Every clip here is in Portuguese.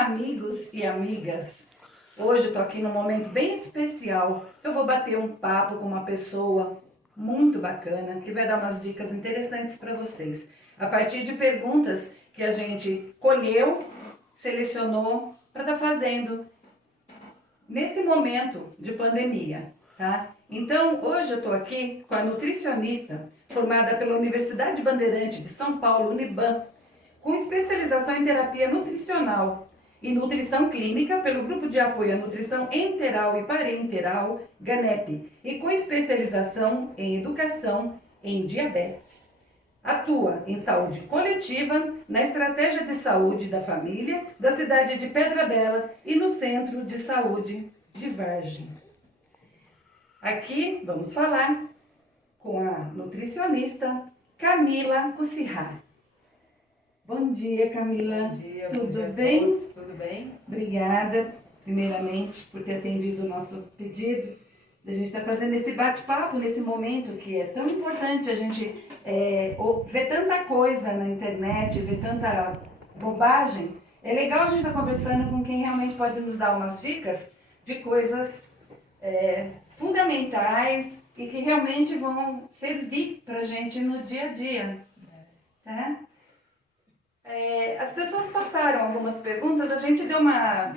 Olá, amigos e amigas. Hoje eu tô aqui num momento bem especial. Eu vou bater um papo com uma pessoa muito bacana que vai dar umas dicas interessantes para vocês, a partir de perguntas que a gente colheu, selecionou para estar fazendo nesse momento de pandemia, tá? Então, hoje eu tô aqui com a nutricionista formada pela Universidade Bandeirante de São Paulo, Uniban, com especialização em terapia nutricional e nutrição clínica pelo Grupo de Apoio à Nutrição Enteral e Parenteral, GANEP, e com especialização em educação em diabetes. Atua em saúde coletiva, na estratégia de saúde da família da cidade de Pedra Bela e no Centro de Saúde de Vargem. Aqui vamos falar com a nutricionista Camila Cussirra. Bom dia, Camila. Bom dia, Tudo bom dia bem? a todos. Tudo bem? Obrigada, primeiramente, por ter atendido o nosso pedido. A gente está fazendo esse bate-papo nesse momento que é tão importante. A gente vê tanta coisa na internet, vê tanta bobagem. É legal a gente estar conversando com quem realmente pode nos dar umas dicas de coisas fundamentais e que realmente vão servir para a gente no dia a dia. Tá? As pessoas passaram algumas perguntas, a gente deu uma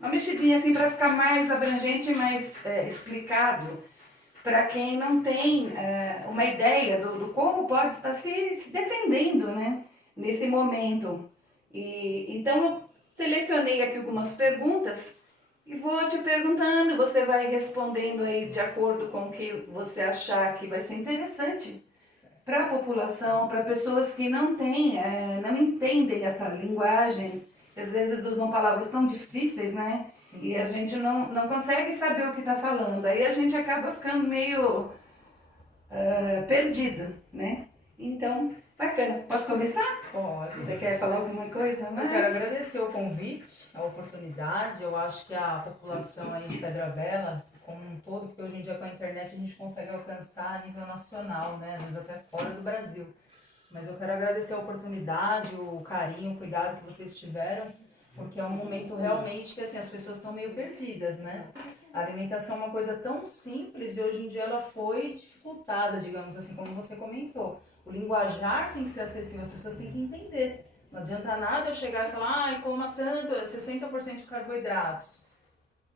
mexidinha assim para ficar mais abrangente e mais explicado para quem não tem uma ideia do como pode estar se defendendo, né, nesse momento. Então eu selecionei aqui algumas perguntas e vou te perguntando, você vai respondendo aí de acordo com o que você achar que vai ser interessante para a população, para pessoas que não têm, não entendem essa linguagem, às vezes usam palavras tão difíceis, né? Sim. E a gente não consegue saber o que está falando, aí a gente acaba ficando meio perdido, né? Então, bacana. Posso começar? Pode. Você quer falar alguma coisa mais? Eu quero agradecer o convite, a oportunidade. Eu acho que a população aí de Pedra Bela, como um todo, porque hoje em dia com a internet a gente consegue alcançar a nível nacional, né? Às vezes até fora do Brasil. Mas eu quero agradecer a oportunidade, o carinho, o cuidado que vocês tiveram, porque é um momento realmente que assim, as pessoas estão meio perdidas, né? A alimentação é uma coisa tão simples e hoje em dia ela foi dificultada, digamos assim, como você comentou. O linguajar tem que ser acessível, as pessoas têm que entender. Não adianta nada eu chegar e falar, coma tanto, 60% de carboidratos.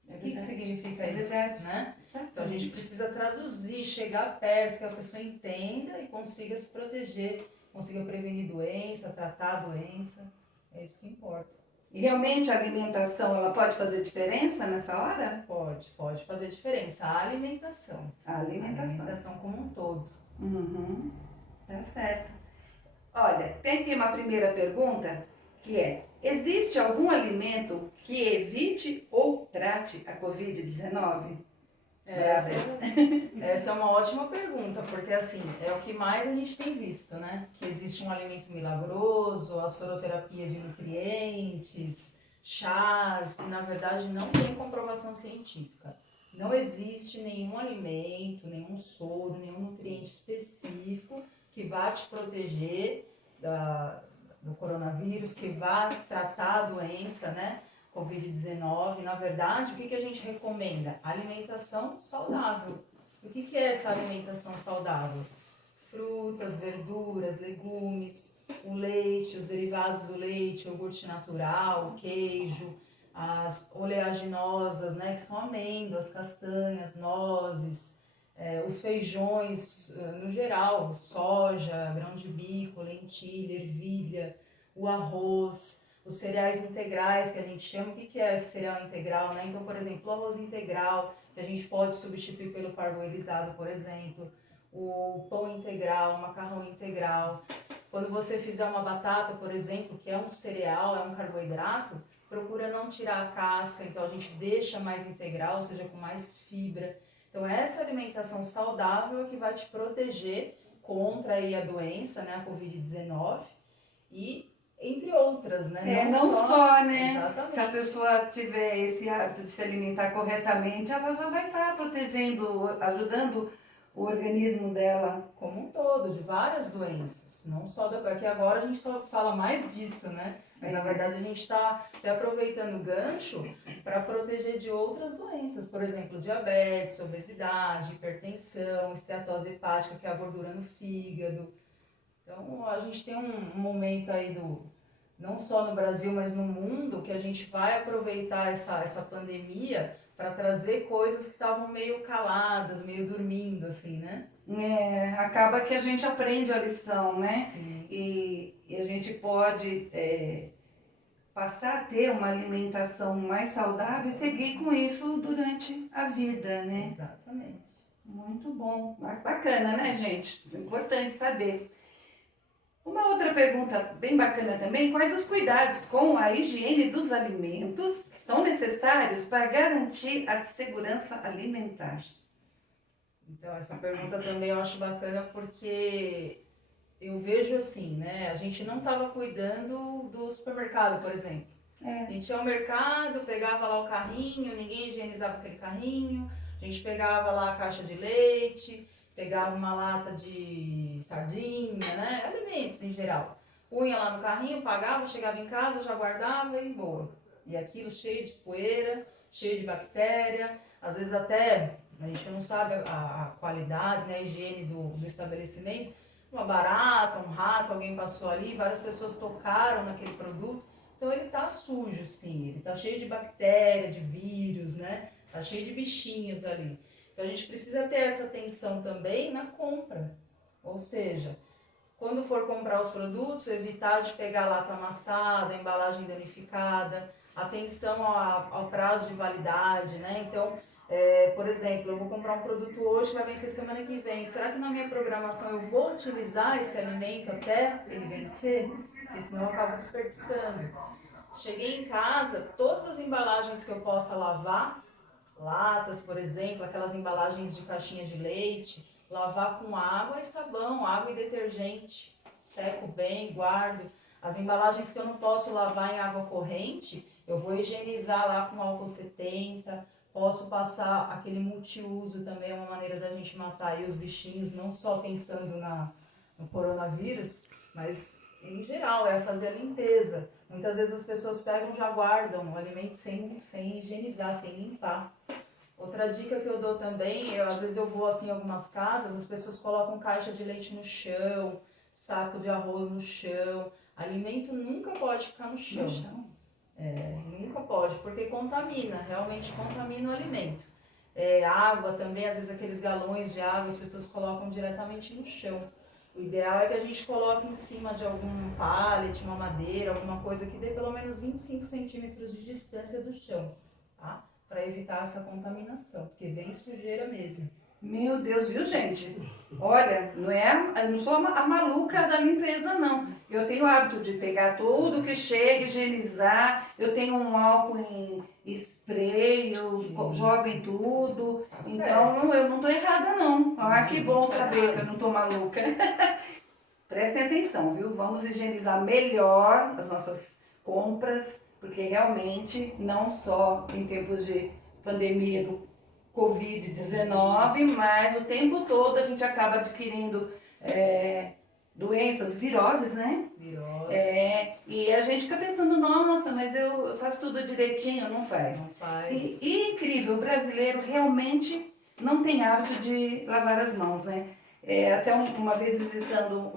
O que significa isso? Né? Então a gente precisa traduzir, chegar perto, que a pessoa entenda e consiga se proteger, consiga prevenir doença, tratar a doença. É isso que importa. E realmente a alimentação, ela pode fazer diferença nessa hora? Pode fazer diferença. A alimentação. A alimentação. A alimentação como um todo. Uhum, tá certo. Olha, tem aqui uma primeira pergunta que é: existe algum alimento que evite ou trate a Covid-19? Essa é uma ótima pergunta, porque assim, é o que mais a gente tem visto, né? Que existe um alimento milagroso, a soroterapia de nutrientes, chás, e na verdade não tem comprovação científica. Não existe nenhum alimento, nenhum soro, nenhum nutriente específico que vá te proteger do coronavírus, que vá tratar a doença, né? Covid-19, na verdade, o que a gente recomenda? Alimentação saudável. O que é essa alimentação saudável? Frutas, verduras, legumes, o leite, os derivados do leite, o iogurte natural, o queijo, as oleaginosas, né, que são amêndoas, castanhas, nozes, os feijões no geral, soja, grão de bico, lentilha, ervilha, o arroz, os cereais integrais, que a gente chama. O que é esse cereal integral, né? Então, por exemplo, o arroz integral, que a gente pode substituir pelo parboilizado, por exemplo, o pão integral, o macarrão integral. Quando você fizer uma batata, por exemplo, que é um cereal, é um carboidrato, procura não tirar a casca, então a gente deixa mais integral, ou seja, com mais fibra. Então, essa alimentação saudável é que vai te proteger contra aí a doença, né, a Covid-19, e entre outras, né? Não só, né? Exatamente. Se a pessoa tiver esse hábito de se alimentar corretamente, ela já vai estar protegendo, ajudando o organismo dela. Como um todo, de várias doenças, não só da... Aqui agora a gente só fala mais disso, né? Mas na verdade a gente está até aproveitando o gancho para proteger de outras doenças, por exemplo, diabetes, obesidade, hipertensão, esteatose hepática, que é a gordura no fígado. Então a gente tem um momento aí não só no Brasil, mas no mundo, que a gente vai aproveitar essa pandemia para trazer coisas que estavam meio caladas, meio dormindo, assim, né? Acaba que a gente aprende a lição, né? Sim. E a gente pode passar a ter uma alimentação mais saudável e seguir com isso durante a vida, né? Exatamente. Muito bom. Bacana, né, gente? Importante saber. Uma outra pergunta bem bacana também: quais os cuidados com a higiene dos alimentos que são necessários para garantir a segurança alimentar? Então, essa pergunta também eu acho bacana porque eu vejo assim, né? A gente não estava cuidando do supermercado, por exemplo. A gente ia ao mercado, pegava lá o carrinho, ninguém higienizava aquele carrinho, a gente pegava lá a caixa de leite, pegava uma lata de sardinha, né? Alimentos em geral. Punha lá no carrinho, pagava, chegava em casa, já guardava e boa. E aquilo cheio de poeira, cheio de bactéria, às vezes até a gente não sabe a qualidade, né, a higiene do estabelecimento. Uma barata, um rato, alguém passou ali, várias pessoas tocaram naquele produto. Então ele tá sujo, sim, ele tá cheio de bactéria, de vírus, né? Tá cheio de bichinhos ali. Então a gente precisa ter essa atenção também na compra. Ou seja, quando for comprar os produtos, evitar de pegar a lata amassada, a embalagem danificada, atenção ao prazo de validade, né? Então, por exemplo, eu vou comprar um produto hoje, vai vencer semana que vem. Será que na minha programação eu vou utilizar esse alimento até ele vencer? Porque senão eu acabo desperdiçando. Cheguei em casa, todas as embalagens que eu possa lavar, latas, por exemplo, aquelas embalagens de caixinha de leite, lavar com água e sabão, água e detergente, seco bem, guardo. As embalagens que eu não posso lavar em água corrente, eu vou higienizar lá com álcool 70, posso passar aquele multiuso também, é uma maneira da gente matar aí os bichinhos, não só pensando no coronavírus, mas em geral, é fazer a limpeza. Muitas vezes as pessoas pegam e já guardam o alimento sem higienizar, sem limpar. Outra dica que eu dou também, às vezes eu vou assim em algumas casas, as pessoas colocam caixa de leite no chão, saco de arroz no chão. Alimento nunca pode ficar no chão. Nunca pode, porque contamina, realmente contamina o alimento. Água também, às vezes aqueles galões de água as pessoas colocam diretamente no chão. O ideal é que a gente coloque em cima de algum pallet, uma madeira, alguma coisa que dê pelo menos 25 centímetros de distância do chão, tá? Para evitar essa contaminação, porque vem sujeira mesmo. Meu Deus, viu, gente? Olha, eu não sou a maluca da limpeza, não. Eu tenho o hábito de pegar tudo que chega, higienizar. Eu tenho um álcool em spray, eu jogo em tudo. Tá Então, certo. eu não tô errada, não. Ah, que bom saber que eu não tô maluca. Prestem atenção, viu? Vamos higienizar melhor as nossas compras, porque realmente, não só em tempos de pandemia do Covid-19, mas o tempo todo a gente acaba adquirindo doenças, viroses, né? Viroses. E a gente fica pensando, nossa, mas eu faço tudo direitinho, não faz. Não faz. E incrível, o brasileiro realmente não tem hábito de lavar as mãos, né? Até uma vez visitando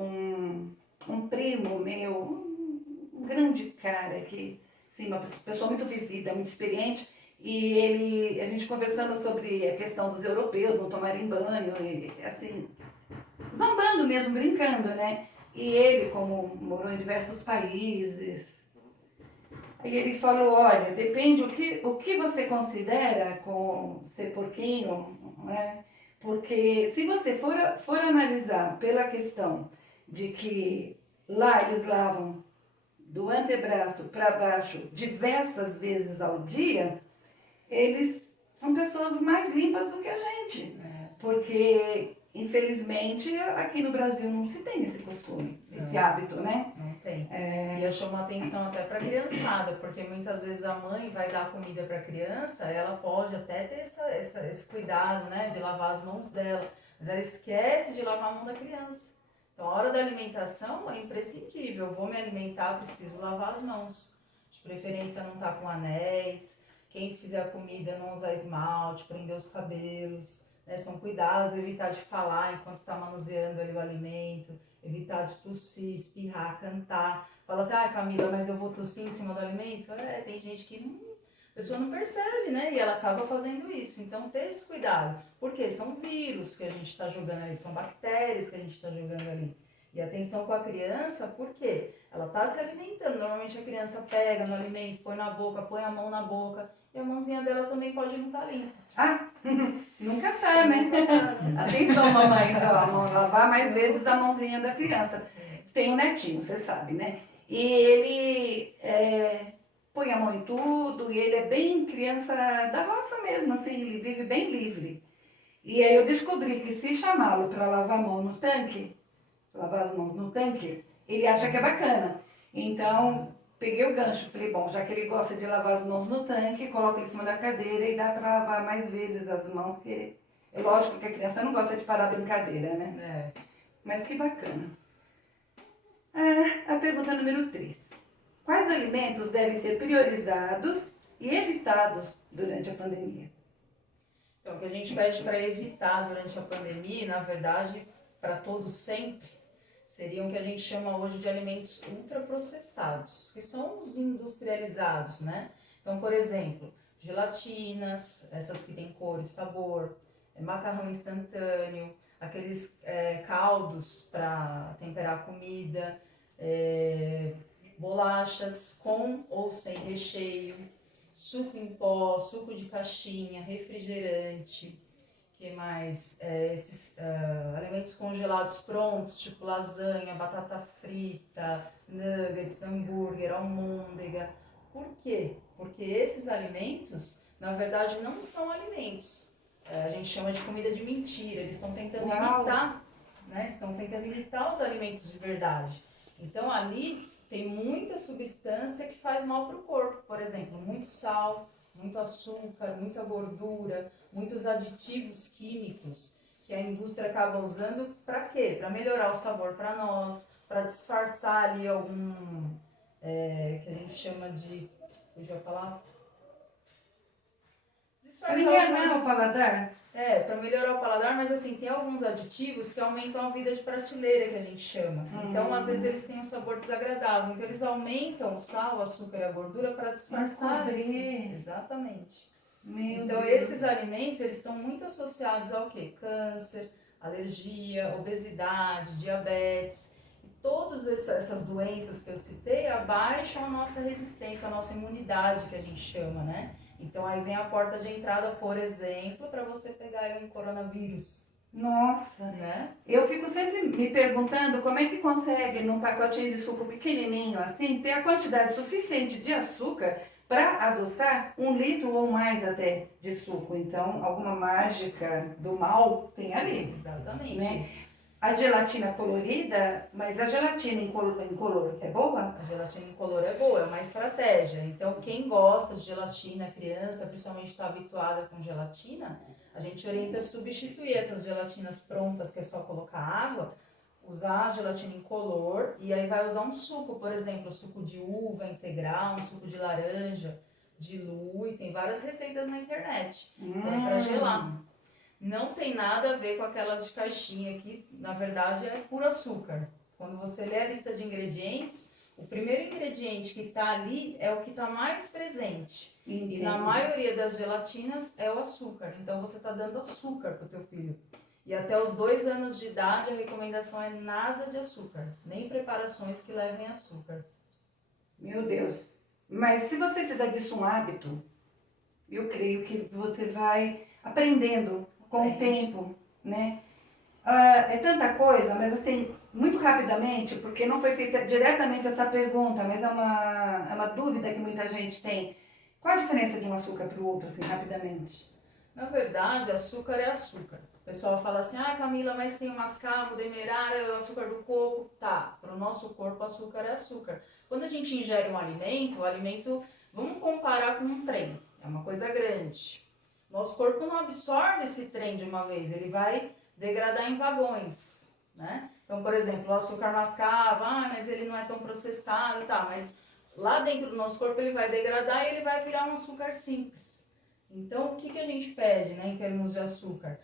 um primo meu, um grande cara que, sim, uma pessoa muito vivida, muito experiente, e a gente conversando sobre a questão dos europeus não tomarem banho, e assim, zombando mesmo, brincando, né? E ele, como morou em diversos países, aí ele falou, olha, depende o que você considera com ser porquinho, né? Porque se você for analisar pela questão de que lá eles lavam do antebraço para baixo diversas vezes ao dia, eles são pessoas mais limpas do que a gente. Porque, infelizmente, aqui no Brasil não se tem esse costume, esse hábito, né? Não tem. E eu chamo atenção até para a criançada, porque muitas vezes a mãe vai dar comida para a criança, ela pode até ter esse cuidado, né, de lavar as mãos dela, mas ela esquece de lavar a mão da criança. Então, a hora da alimentação é imprescindível. Eu vou me alimentar, preciso lavar as mãos. De preferência, não estar com anéis. Quem fizer a comida, não usar esmalte, prender os cabelos. Né? São cuidados, evitar de falar enquanto está manuseando ali o alimento. Evitar de tossir, espirrar, cantar. Fala assim, Camila, mas eu vou tossir em cima do alimento? Tem gente que a pessoa não percebe, né? E ela acaba fazendo isso. Então, ter esse cuidado. Porque são vírus que a gente está jogando ali, são bactérias que a gente está jogando ali. E atenção com a criança, por quê? Ela está se alimentando. Normalmente a criança pega no alimento, põe na boca, põe a mão na boca. E a mãozinha dela também pode não estar limpa. Nunca tá, né? Atenção, mamães, lavar mais vezes a mãozinha da criança. Tem um netinho, você sabe, né? E ele põe a mão em tudo, e ele é bem criança da roça mesmo, assim, ele vive bem livre. E aí eu descobri que se chamá-lo para lavar a mão no tanque, lavar as mãos no tanque, ele acha que é bacana. Então, peguei o gancho, falei, bom, já que ele gosta de lavar as mãos no tanque, coloca ele em cima da cadeira e dá para lavar mais vezes as mãos, que é lógico que a criança não gosta de parar a brincadeira, né? Mas que bacana. A pergunta número 3. Quais alimentos devem ser priorizados e evitados durante a pandemia? Então, o que a gente pede para evitar durante a pandemia, na verdade, para todos sempre, seriam o que a gente chama hoje de alimentos ultraprocessados, que são os industrializados, né? Então, por exemplo, gelatinas, essas que têm cor e sabor, macarrão instantâneo, aqueles caldos para temperar a comida, bolachas com ou sem recheio, suco em pó, suco de caixinha, refrigerante, que mais? Esses alimentos congelados prontos, tipo lasanha, batata frita, nuggets, hambúrguer, almôndega. Por quê? Porque esses alimentos, na verdade, não são alimentos. A gente chama de comida de mentira. Eles estão tentando imitar, né? Estão tentando imitar os alimentos de verdade. Então, ali tem muita substância que faz mal para o corpo. Por exemplo, muito sal, muito açúcar, muita gordura, muitos aditivos químicos que a indústria acaba usando para quê? Para melhorar o sabor para nós, para disfarçar ali algum, que a gente chama de, fugiu a palavra? Para enganar o paladar? Para melhorar o paladar, mas assim, tem alguns aditivos que aumentam a vida de prateleira, que a gente chama. Então, às vezes, eles têm um sabor desagradável. Então, eles aumentam o sal, o açúcar e a gordura para disfarçar isso. Exatamente. Então, esses alimentos, eles estão muito associados ao quê? Câncer, alergia, obesidade, diabetes. E todas essas doenças que eu citei abaixam a nossa resistência, a nossa imunidade, que a gente chama, né? Então, aí vem a porta de entrada, por exemplo, para você pegar aí um coronavírus. Nossa, né? Eu fico sempre me perguntando como é que consegue, num pacotinho de suco pequenininho assim, ter a quantidade suficiente de açúcar para adoçar 1 litro ou mais até de suco. Então, alguma mágica do mal tem ali. Exatamente. Né? A gelatina colorida, mas a gelatina em color é boa? A gelatina em color é boa, é uma estratégia. Então, quem gosta de gelatina, criança, principalmente está habituada com gelatina, a gente orienta a substituir essas gelatinas prontas, que é só colocar água, usar a gelatina em color e aí vai usar um suco, por exemplo, suco de uva integral, um suco de laranja, de lui, tem várias receitas na internet para gelar. Não tem nada a ver com aquelas de caixinha que, na verdade, é puro açúcar. Quando você lê a lista de ingredientes, o primeiro ingrediente que está ali é o que está mais presente. Entendi. E na maioria das gelatinas é o açúcar. Então, você está dando açúcar para o teu filho. E até os 2 anos de idade, a recomendação é nada de açúcar. Nem preparações que levem açúcar. Meu Deus. Mas se você fizer disso um hábito, eu creio que você vai aprendendo com o tempo, né? É tanta coisa, mas assim, muito rapidamente, porque não foi feita diretamente essa pergunta, mas é uma dúvida que muita gente tem. Qual a diferença de um açúcar para o outro, assim, rapidamente? Na verdade, açúcar é açúcar. O pessoal fala assim, Camila, mas tem o mascavo, o demerara, o açúcar do coco. Tá, para o nosso corpo, açúcar é açúcar. Quando a gente ingere um alimento, o alimento, vamos comparar com um trem, é uma coisa grande. Nosso corpo não absorve esse trem de uma vez, ele vai degradar em vagões. né? Então, por exemplo, o açúcar mascavo, mas ele não é tão processado, tá, mas lá dentro do nosso corpo ele vai degradar e ele vai virar um açúcar simples. Então, o que a gente pede, né, em termos de açúcar?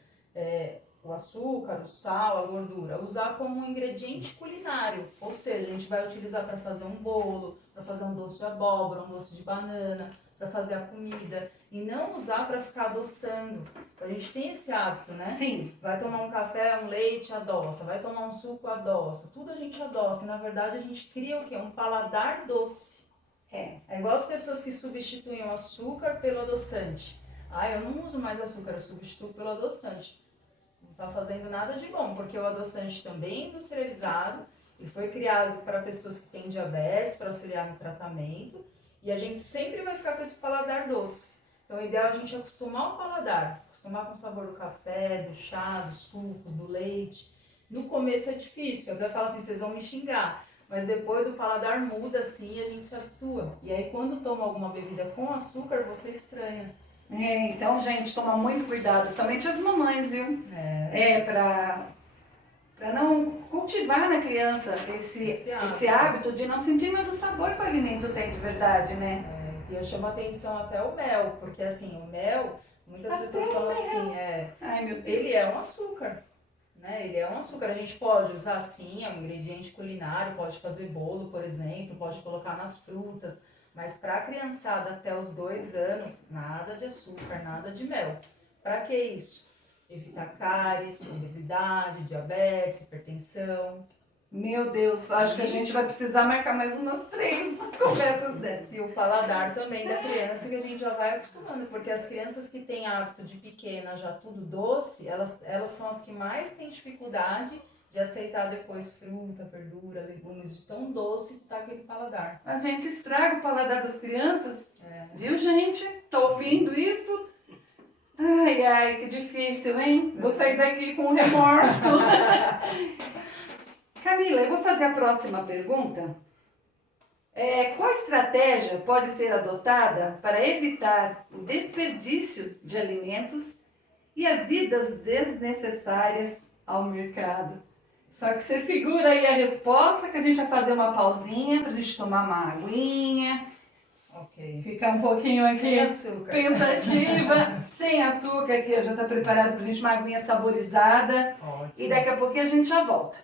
O açúcar, o sal, a gordura, usar como um ingrediente culinário, ou seja, a gente vai utilizar para fazer um bolo, para fazer um doce de abóbora, um doce de banana, para fazer a comida, e não usar para ficar adoçando. A gente tem esse hábito, né? Sim. Vai tomar um café, um leite, adoça, vai tomar um suco, adoça, tudo a gente adoça, e na verdade a gente cria o quê? Um paladar doce. É igual as pessoas que substituem o açúcar pelo adoçante. Eu não uso mais açúcar, eu substituo pelo adoçante. Não está fazendo nada de bom, porque o adoçante também é industrializado e foi criado para pessoas que têm diabetes, para auxiliar no tratamento, e a gente sempre vai ficar com esse paladar doce. Então, o ideal é a gente acostumar o paladar, acostumar com o sabor do café, do chá, dos sucos, do leite. No começo é difícil, eu até falo assim, vocês vão me xingar, mas depois o paladar muda assim e a gente se habitua. E aí, quando toma alguma bebida com açúcar, você estranha. Então, gente, toma muito cuidado, principalmente as mamães, viu? Para não cultivar na criança esse hábito de não sentir mais o sabor que o alimento tem de verdade, né? E eu chamo a atenção até o mel, porque assim, o mel, muitas pessoas falam assim, Ai, meu Deus. ele é um açúcar, né? Ele é um açúcar, a gente pode usar sim, é um ingrediente culinário, pode fazer bolo, por exemplo, pode colocar nas frutas, mas para a criançada até os 2 anos, nada de açúcar, nada de mel. Para que isso? Evitar cáries, obesidade, diabetes, hipertensão. Meu Deus, acho que a gente vai precisar marcar mais umas 3 conversas dessas. E o paladar também da criança, que a gente já vai acostumando, porque as crianças que têm hábito de pequena já tudo doce, elas são as que mais têm dificuldade de aceitar depois fruta, verdura, legumes, de tão doce que tá aquele paladar. A gente estraga o paladar das crianças, viu, gente? Tô ouvindo isso? Ai, que difícil, hein? Vou sair daqui com remorso. Camila, eu vou fazer a próxima pergunta. Qual estratégia pode ser adotada para evitar o desperdício de alimentos e as idas desnecessárias ao mercado? Só que você segura aí a resposta, que a gente vai fazer uma pausinha para a gente tomar uma aguinha. Ok. Ficar um pouquinho aqui sem açúcar. Pensativa, sem açúcar, aqui já está preparado para a gente uma aguinha saborizada. Ótimo. E daqui a pouquinho a gente já volta.